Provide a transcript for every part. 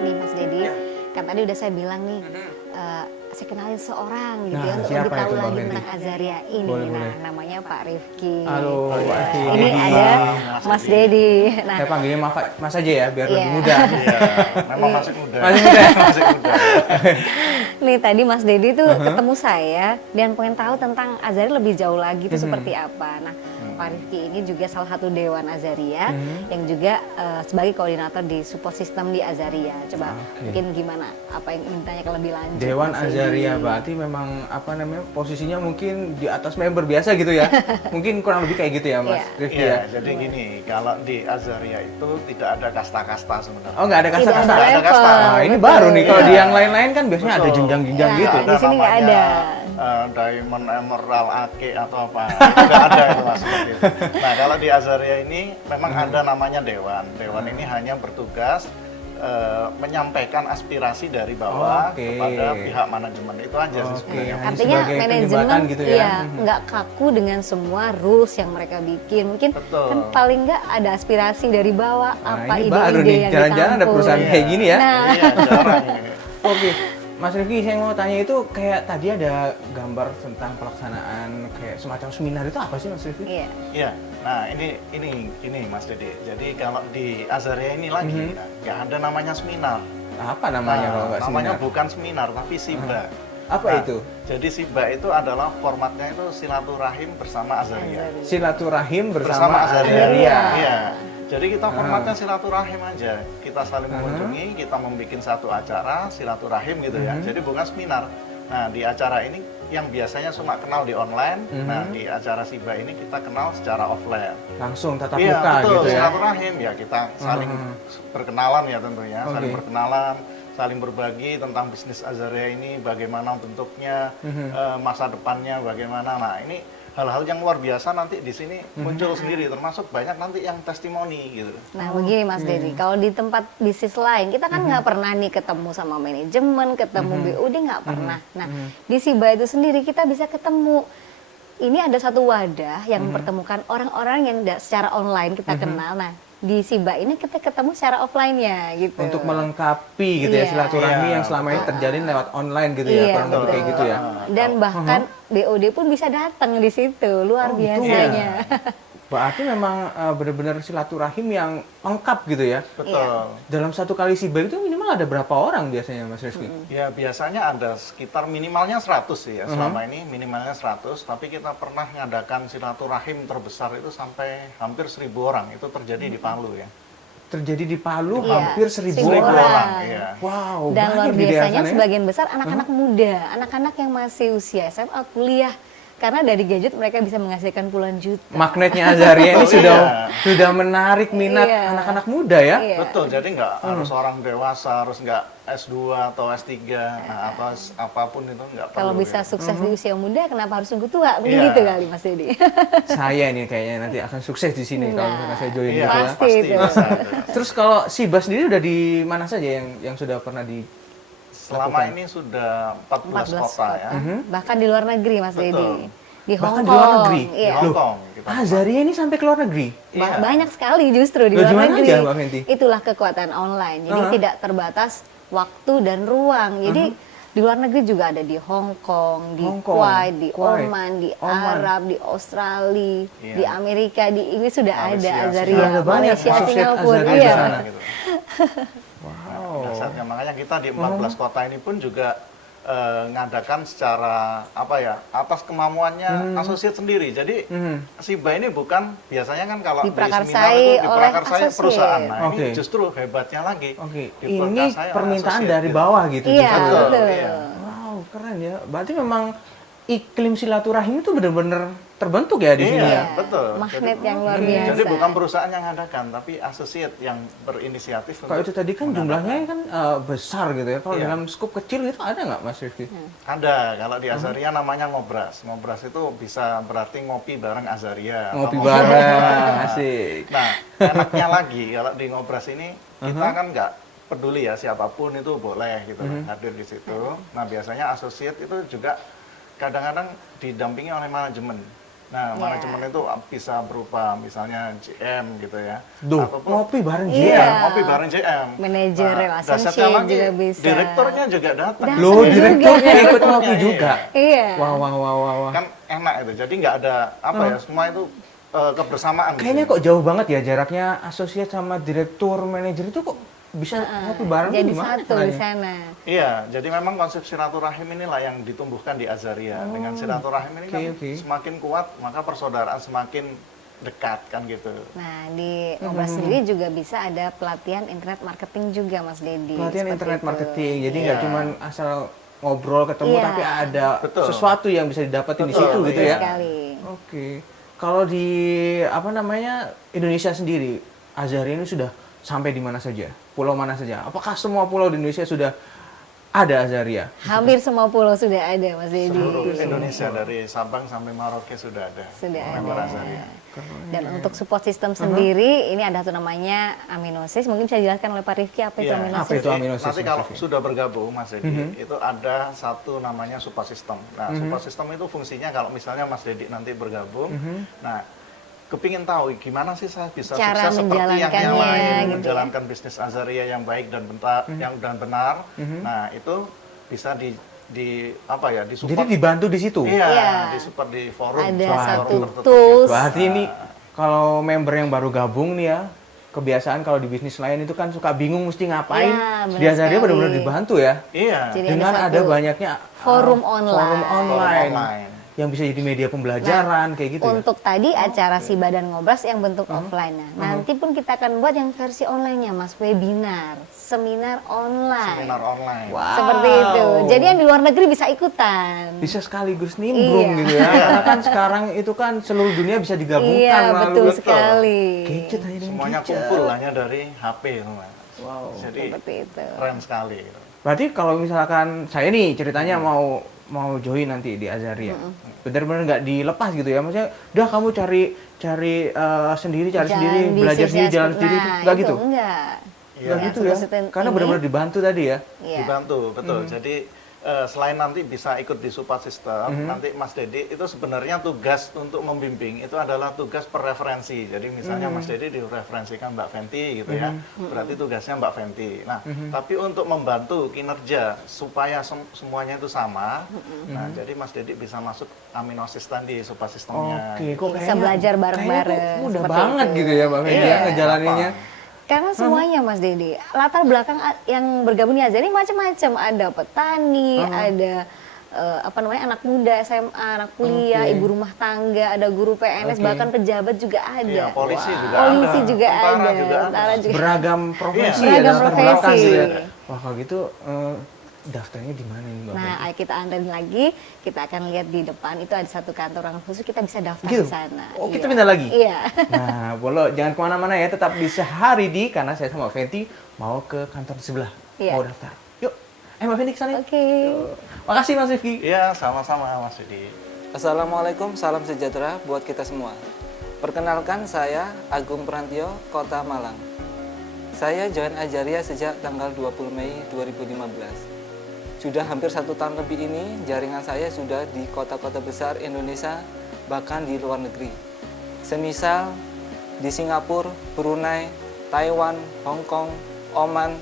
Nih Mas Dedi, Ya. kan tadi udah saya bilang nih, saya kenalin seorang gitu Nah, ya untuk siapa lebih tahu itu, Mbak lagi Fenty? tentang Azaria ini. Boleh, Nah, boleh. namanya Pak Rifki. Halo, Pak Rifki. Ini Dedi. ada Mas Dedi. Nah, Saya panggilnya Mas aja ya, biar Iya. lebih mudah. Iya, memang masih muda. Masih muda. Masih muda. nih tadi Mas Dedi tuh ketemu saya dan pengen tahu tentang Azaria lebih jauh lagi itu seperti apa. Nah, Pak Rifki ini juga salah satu Dewan Azaria yang juga sebagai koordinator di support system di Azaria. Coba mungkin gimana apa yang ingin ditanya lebih lanjut. Dewan Mas Dedi? Azaria berarti memang apa namanya posisinya mungkin di atas member biasa gitu ya. Mungkin kurang lebih kayak gitu ya Mas Iya. Rifki Iya, ya. jadi gini, kalau di Azaria itu tidak ada kasta-kasta sebenarnya. Oh nggak ada kasta-kasta. Tidak ada Ada kasta. level. Nah, ini betul. baru nih kalau Iya. di yang lain-lain kan biasanya ada Betul. jenjang-jenjang Iya. gitu. Di sini nggak ada. Diamond, Emerald, Ake atau apa. Tidak ada itu Mas seperti itu. Nah, kalau di Azaria ini memang ada namanya Dewan. Dewan ini hanya bertugas menyampaikan aspirasi dari bawah Oke. kepada pihak manajemen. Itu aja sih Oke. sebenarnya. Hanya Artinya sebagai manajemen penyebatan gitu ya. iya, nggak kaku dengan semua rules yang mereka bikin. Mungkin Betul. kan paling nggak ada aspirasi dari bawah Nah, apa ini ide-ide baru nih, yang jalan-jalan ada ditampung. perusahaan kayak gini ya. Nah, Iya, jarang ini. Oke, Mas Rifki, saya mau tanya itu kayak tadi ada gambar tentang pelaksanaan kayak semacam seminar itu apa sih Mas Rifki? iya. Iya, nah ini Mas Dede. Jadi kalau di Azaria ini lagi nggak ada namanya seminar. Apa namanya kalau nggak namanya seminar? bukan seminar tapi SIBA. Apa Nah, itu? Jadi SIBA itu adalah formatnya itu silaturahim bersama Azaria. Silaturahim bersama Azaria. Azaria. Iya. Jadi kita formatnya silaturahim aja. Kita saling mengunjungi, kita membuat satu acara silaturahim gitu ya. Jadi bukan seminar. Nah, di acara ini yang biasanya cuma kenal di online, nah di acara SIBA ini kita kenal secara offline. Langsung tatap Iya, muka betul, gitu ya. silaturahim ya kita saling berkenalan ya tentunya, saling Oke. berkenalan, saling berbagi tentang bisnis Azaria ini, bagaimana bentuknya, masa depannya bagaimana. Nah, ini hal-hal yang luar biasa nanti di sini muncul sendiri, termasuk banyak nanti yang testimoni gitu. Nah, begini Mas Dedi, kalau di tempat bisnis lain kita kan nggak pernah nih ketemu sama manajemen, ketemu BUD nggak pernah. Nah, di SIBA itu sendiri kita bisa ketemu. Ini ada satu wadah yang mempertemukan orang-orang yang secara online kita kenal. Nah, di SIBA ini kita ketemu secara offline-nya gitu. Untuk melengkapi gitu ya Iya. silaturahmi Iya. yang selama ini terjadi lewat online gitu ya, Iya, kurang lebih kayak betul. gitu ya. Dan bahkan BOD pun bisa datang di situ, luar Oh, gitu ya. biasanya. Berarti memang benar-benar silaturahim yang lengkap gitu ya. Betul. Dalam satu kali SIBA itu minimal ada berapa orang biasanya Mas Rifki? Ya biasanya ada sekitar minimalnya 100 sih ya. Selama ini minimalnya 100, tapi kita pernah mengadakan silaturahim terbesar itu sampai hampir 1.000 orang. Itu terjadi di Palu ya. Terjadi di Palu Iya, hampir 1.000 1.000 orang. orang. Iya. Wow, Dan luar banyak di daerah biasanya sana ya. sebagian besar anak-anak muda, anak-anak yang masih usia SMA, kuliah. Karena dari gadget mereka bisa menghasilkan puluhan juta. Magnetnya Azaria ini Oh, sudah menarik minat Iya. anak-anak muda ya. Iya. Betul, jadi nggak harus orang dewasa, harus nggak S2 atau S3, nah, atau apapun itu nggak perlu. Kalau bisa ya. sukses di usia muda, kenapa harus tunggu tua? Mungkin Iya. gitu kali Mas Dedi. Saya ini kayaknya nanti akan sukses di sini kalau misalkan saya join Iya, gitu ya. Pasti pasti itu. bisa. Terus kalau SIBA sendiri udah di mana saja yang sudah pernah di Selama ini sudah 14 kota ya. Bahkan di luar negeri Mas Betul. Dedi. Di Bahkan Hong di luar Kong. negeri? Iya. Di Hong Kong. kita Azaria ini sampai ke luar negeri? Iya. Banyak sekali justru di Loh, luar gimana negeri. aja, Mbak Fenty? Itulah kekuatan online. Jadi tidak terbatas waktu dan ruang. Jadi di luar negeri juga ada di Hong Kong, di Hong Kong, Kuwait, di Kuwait, Oman, di Oman. Arab, di Australia, Iya. di Amerika, di Inggris sudah Malaysia, ada Azaria, Singapura. Ada banyak Malaysia, associate Singapura. Azaria di Iya. sana. gitu. Wow. Dasarnya makanya kita di 14 kota ini pun juga ngadakan secara apa ya atas kemampuannya asosiat sendiri. Jadi SIBA ini bukan biasanya kan kalau di seminar Diprakarsai itu oleh diprakarsai asosiat. perusahaan. Nah Oke. ini justru hebatnya lagi. Oke, ini Diprakarsai oleh permintaan asosiat dari gitu. bawah gitu. Iya, justru. betul. Iya. Wow, keren ya. Berarti memang iklim silaturahim itu benar-benar terbentuk ya di sini Iya, ya. betul. Magnet Jadi- yang luar biasa. Jadi bukan perusahaan yang mengadakan, tapi asosiat yang berinisiatif. Kalau itu untuk tadi kan mengadakan. jumlahnya kan besar gitu ya. Kalau Iya. dalam skup kecil itu ada nggak Mas Rifki? Ada, kalau di Azaria namanya ngobras. Ngobras itu bisa berarti ngopi bareng Azaria. atau Ngopi ngobrol bareng, bareng. asik. Nah, enaknya lagi kalau di Ngobras ini kita kan nggak peduli ya siapapun itu boleh gitu hadir di situ. Nah biasanya asosiat itu juga kadang-kadang didampingi oleh manajemen. Nah manajemen itu bisa berupa misalnya GM gitu ya. Duh, Ataupun ngopi bareng Iya. JM. ngopi bareng GM. Manajer relationship dasarnya lagi juga bisa. direkturnya juga datang. Datang Loh, juga. direkturnya ikut ngopi Iya. juga. Iya. Wah, wah, wah, wah, wah. Kan enak itu. Jadi nggak ada apa ya, semua itu kebersamaan. Kayaknya gitu. kok jauh banget ya jaraknya asosiat sama direktur manajer itu kok bisa ngopi bareng Jadi gimana satu di caranya? sana. Iya, jadi memang konsep silaturahim inilah yang ditumbuhkan di Azaria. Dengan silaturahim ini kan Oke. semakin kuat, maka persaudaraan semakin dekat kan gitu. Nah, di Ngobras sendiri juga bisa ada pelatihan internet marketing juga, Mas Dedi. Pelatihan Seperti internet itu. marketing. Jadi nggak Iya. cuman asal ngobrol ketemu Iya. tapi ada Betul. sesuatu yang bisa didapetin di Betul, situ gitu iya. ya. Sekali. Oke. Kalau di apa namanya Indonesia sendiri, Azaria ini sudah sampai di mana saja? Pulau mana saja? Apakah semua pulau di Indonesia sudah ada Azaria? Hampir semua pulau sudah ada, Mas Dedi. Seluruh Indonesia dari Sabang sampai Merauke sudah ada. Sudah member ada. Azaria. Dan untuk support system sendiri, ini ada satu namanya aminosis. Mungkin bisa dijelaskan oleh Pak Rifki apa itu Iya. aminosis? Apa itu Jadi, aminosis, nanti Mas kalau Rifki? sudah bergabung Mas Dedi, itu ada satu namanya support system. Nah, support system itu fungsinya kalau misalnya Mas Dedi nanti bergabung, nah kepingin tahu gimana sih saya bisa Cara sukses seperti yang menjalankannya, lain, gitu ya. menjalankan bisnis Azaria yang baik dan benar. Nah, itu bisa di apa ya, Jadi disupport. dibantu di situ. Iya, Iya. disupport di forum. Ada forum satu tertutup tools. gitu. Berarti ini kalau member yang baru gabung nih ya, kebiasaan kalau di bisnis lain itu kan suka bingung mesti ngapain. Iya, benar Di Azaria sekali. benar-benar dibantu ya. Iya. Jadi Dengan ada ada satu banyaknya forum forum online. online online. yang bisa jadi media pembelajaran kayak gitu ya. Untuk tadi acara si Badan Ngobras yang bentuk offline. Nah, nanti pun kita akan buat yang versi online-nya, Mas, webinar, seminar online. Seminar online. Wow. Seperti itu. Jadi yang di luar negeri bisa ikutan. Bisa sekaligus nimbrung Iya. gitu ya. Karena kan sekarang itu kan seluruh dunia bisa digabungkan Iya, melalui betul sekali. gadget hanya dengan Semuanya gadget. kumpul hanya dari HP semua. Wow. Jadi Seperti itu. keren sekali. Berarti kalau misalkan saya nih ceritanya mau join nanti di Azaria, benar-benar nggak dilepas gitu ya, maksudnya, udah kamu cari sendiri, Jalan sendiri, belajar bisnisnya sendiri, jalan sendiri, nah, nggak itu gitu, enggak. Iya. nggak gitu Nah, ya, terus karena ini- benar-benar dibantu tadi ya. Iya. Dibantu, betul. Jadi selain nanti bisa ikut di support system, nanti Mas Dedi itu sebenarnya tugas untuk membimbing itu adalah tugas per referensi. Jadi misalnya Mas Dedi direferensikan Mbak Fenty gitu ya, berarti tugasnya Mbak Fenty. Nah, tapi untuk membantu kinerja supaya semuanya itu sama, nah jadi Mas Dedi bisa masuk aminosis tadi support systemnya. Oke, kok Bisa kayaknya belajar bareng-bareng, kayaknya kok mudah seperti banget itu. gitu ya Bang Edi ya Iya, ngejalaninnya. Karena semuanya Mas Dedi, latar belakang yang bergabung di Azaria macam-macam. Ada petani, ada apa namanya anak muda SMA, anak kuliah, Oke. ibu rumah tangga, ada guru PNS, Oke. bahkan pejabat juga ada. Iya, polisi juga Polisi ada. juga Tentara ada, juga ada. tentara juga. Beragam profesi Iya. ya, Beragam latar belakang profesi. gitu ya. Wah kalau gitu daftarnya di mana nih Bang Nah, Edi? ayo kita anterin lagi, kita akan lihat di depan itu ada satu kantor ruangan khusus, kita bisa daftar Gitu? di sana. Oh, kita Iya. pindah lagi? Iya. Nah, boleh jangan kemana-mana ya, tetap di Sehari Di, karena saya sama Fenty mau ke kantor di sebelah, Iya. mau daftar. Yuk, Mbak Fenty kesana yuk. Oke. Makasih Mas Rifki. Iya, sama-sama Mas Dedi. Assalamualaikum, salam sejahtera buat kita semua. Perkenalkan saya Agung Prantio, Kota Malang. Saya join Azaria sejak tanggal 20 Mei 2015. Sudah hampir 1 tahun lebih ini, jaringan saya sudah di kota-kota besar Indonesia, bahkan di luar negeri. Semisal di Singapura, Brunei, Taiwan, Hong Kong, Oman,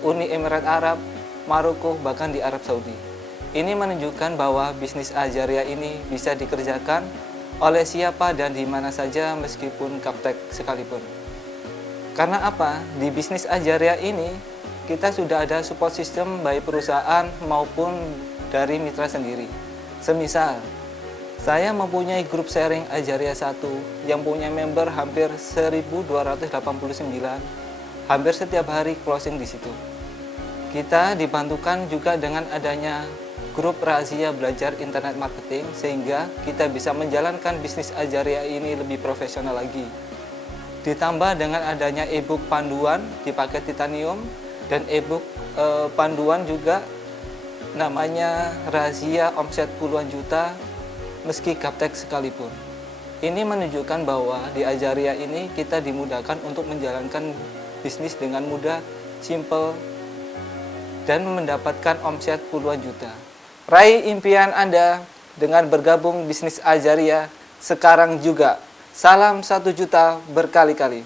Uni Emirat Arab, Maroko, bahkan di Arab Saudi. Ini menunjukkan bahwa bisnis Azaria ini bisa dikerjakan oleh siapa dan di mana saja meskipun gaptek sekalipun. Karena apa? Di bisnis Azaria ini kita sudah ada support system baik perusahaan maupun dari mitra sendiri. Semisal, saya mempunyai grup sharing Azaria 1 yang punya member hampir 1289, hampir setiap hari closing di situ. Kita dibantukan juga dengan adanya grup rahasia belajar internet marketing sehingga kita bisa menjalankan bisnis Azaria ini lebih profesional lagi. Ditambah dengan adanya e-book panduan di paket titanium dan e-book panduan juga namanya rahasia omset puluhan juta meski gaptek sekalipun. Ini menunjukkan bahwa di Ajaria ini kita dimudahkan untuk menjalankan bisnis dengan mudah, simple, dan mendapatkan omset puluhan juta. Raih impian Anda dengan bergabung bisnis Ajaria sekarang juga. Salam 1 juta berkali-kali.